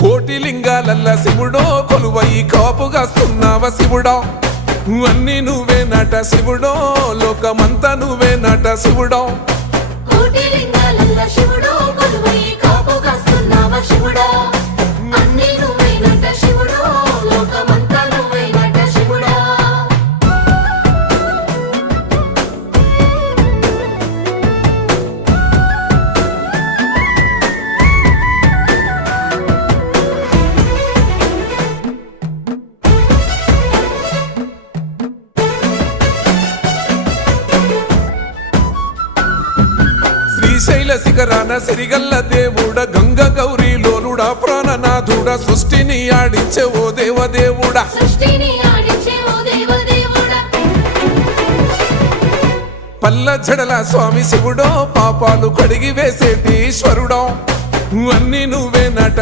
కోటి లింగాలల్ల శివుడో కొలువై కాపుగాస్తున్నావ శివుడా అన్ని నువ్వే నట శివుడో లోకమంతా నువ్వే నట శివుడో కోటి లింగాలల్ల శివుడో కొలువై కాపుగాస్తున్నావ శివుడా అన్ని నువ్వే నట శివుడో లోకమంతా నువ్వే నట శివుడా శ్రీశైల శిఖరాన సిరిగల్ల దేవుడ గంగ గౌరీ లోలుడా ప్రాణనాథుడ సృష్టిని ఆడించే ఓ దేవదేవుడా సృష్టిని ఆడించే ఓ దేవదేవుడా పల్ల జడల స్వామి శివుడో పాపాలు కడిగి వేసేటి ఈశ్వరుడో అన్ని నువ్వే నట